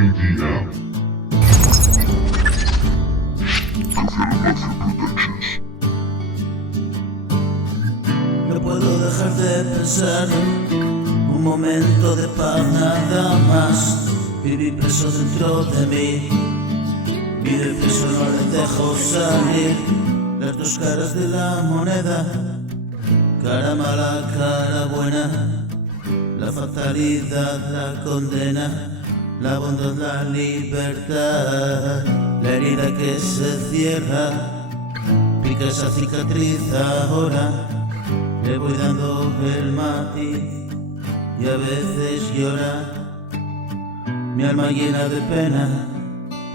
KDM. No puedo dejar de pensar un momento de paz nada más. Viví preso dentro de mí, vive preso, no le dejo salir. Las dos caras de la moneda, cara mala, cara buena. La fatalidad, la condena, la bondad, la libertad. La herida que se cierra, pica esa cicatriz ahora. Le voy dando el matiz y a veces llora. Mi alma llena de pena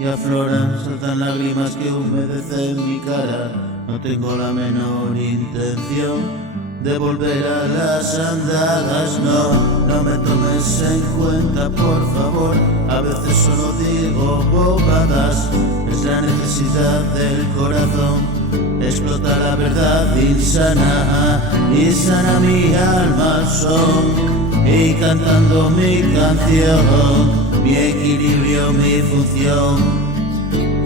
y afloran, saltan lágrimas que humedecen mi cara. No tengo la menor intención de volver a las andadas, no me tomes en cuenta, por favor. A veces solo digo bobadas, es la necesidad del corazón. Explota la verdad insana y sana mi alma al son. Y cantando mi canción, mi equilibrio, mi función.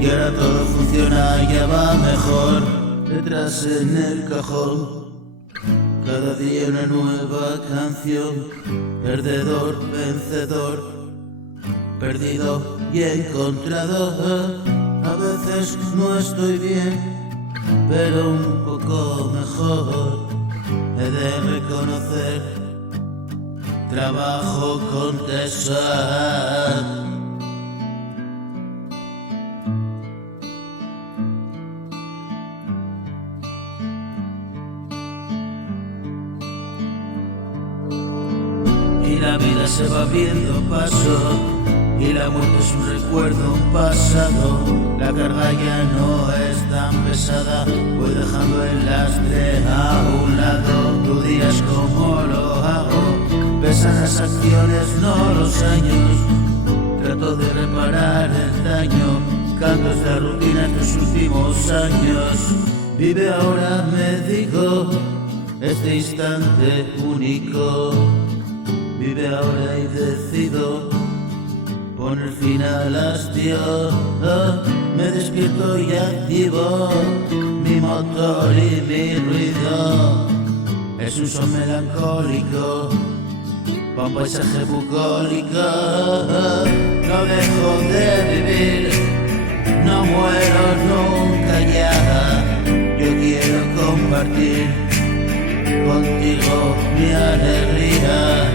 Y ahora todo funciona, ya va mejor, detrás en el cajón. Cada día una nueva canción, perdedor, vencedor, perdido y encontrado. A veces no estoy bien, pero un poco mejor. He de reconocer, trabajo con tesón. Y la vida se va viendo paso, y la muerte es un recuerdo, un pasado. La carga ya no es tan pesada, voy dejando el lastre a un lado. Tú dirás cómo lo hago, pesan las acciones, no los años. Trato de reparar el daño, canto esta rutina estos últimos años. Vive ahora, me digo, este instante único. Vive ahora y decido poner fin al hastío. Me despierto y activo mi motor y mi ruido. Es un son melancólico pa' un paisaje bucólico. No dejo de vivir, no muero nunca ya. Yo quiero compartir contigo mi alegría.